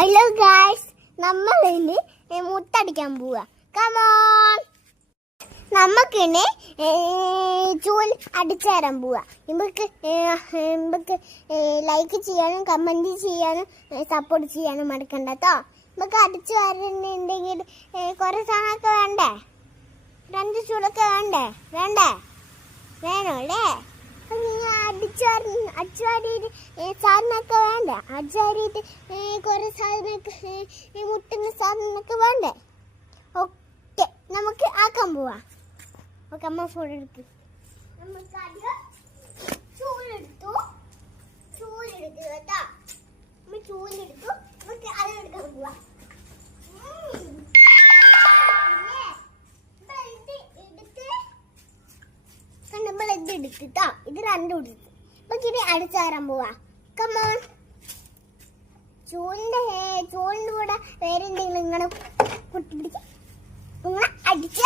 Hello guys, നമ്മൾ ഇന്ന് മുട്ടടിക്കാൻ പോവാ. കമോൺ, നമുക്കിന്ന് ചൂൽ അടിച്ചു തരാൻ പോവാ. നമുക്ക് ലൈക്ക് ചെയ്യാനും കമന്റ് ചെയ്യാനും സപ്പോർട്ട് ചെയ്യാനും മറക്കണ്ട കേട്ടോ. നമുക്ക് അടിച്ചു വരുന്നുണ്ടെങ്കിൽ കുറെ സാധനമൊക്കെ വേണ്ടേ? 2 ചൂലൊക്കെ വേണ്ടേ? വേണോ അല്ലേ? അടിച്ചു വാരിയിട്ട് സാധനമൊക്കെ വേണ്ടേ? അടിച്ചു വാരിയിട്ട് കുറെ സാധനമൊക്കെ മുട്ടുന്ന സാധനമൊക്കെ വേണ്ടേ? ഓക്കെ, നമുക്ക് ആക്കാൻ പോവാ. ഓക്കെ, അമ്മ ഫോൺ എടുക്കും. നമുക്ക് ആദ്യം ചൂലെടുത്തു കേട്ടോ. നമ്മൾ ചൂലെടുത്തു, നമുക്ക് അതെടുക്കാൻ പോവാ. നമ്മൾ ഇത് എടുത്തിട്ടോ, ഇത് 2 എടുത്തു. നമുക്ക് ഇനി അടിച്ചു തരാൻ പോവാ. കമോൺ, ചൂലിന്റെ കൂടെ വേറെ എന്തെങ്കിലും ഇങ്ങനെ കുട്ടിപ്പിടിച്ച് ഇങ്ങനെ അടിച്ചു